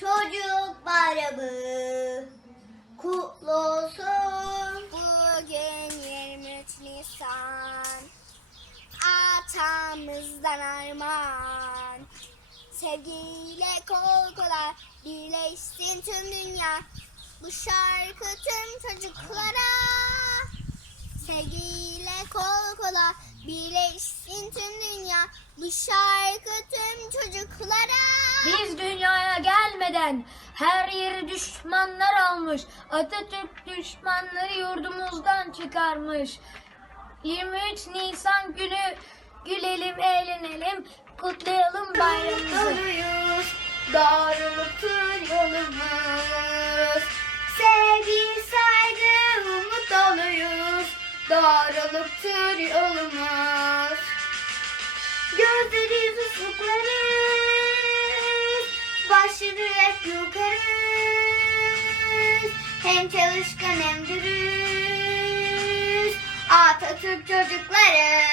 Çocuk bayramı kutlu olsun. Bugün 23 Nisan. Atamızdan armağan. Sevgiyle kol kola birleşsin tüm dünya. Bu şarkı tüm çocuklara. Sevgiyle kol kola birleşsin tüm dünya. Bu şarkı tüm çocuklara. Biz dünyaya gelmeden her yeri düşmanlar almış. Atatürk düşmanları yurdumuzdan çıkarmış. 23 Nisan günü gülelim, eğlenelim, kutlayalım bayramımızı. Doğruluktur yolumuz. Sevgi, saygı, umut doluyuz, doğruluktur yolumuz. Yukarı. Hem çalışkan hem dürüst, Atatürk çocukları.